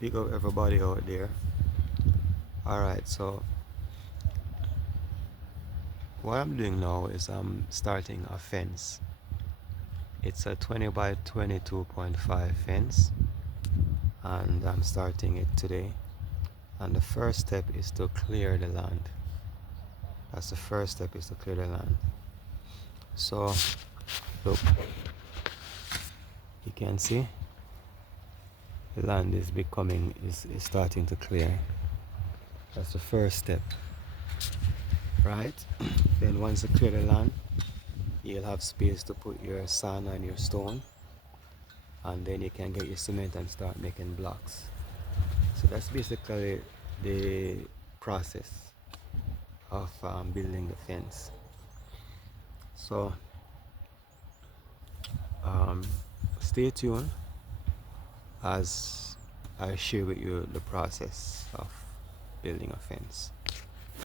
Big up everybody out there. Alright, so what I'm doing now is I'm starting a fence. It's a 20 by 22.5 fence, and I'm starting it today. And the first step is to clear the land. That's the first step, is to clear the land. So look, you can see the land is starting to clear. That's the first step, right? Then once you clear the land, you'll have space to put your sand and your stone, and then you can get your cement and start making blocks. So that's basically the process of building the fence. So um, stay tuned as I share with you the process of building a fence.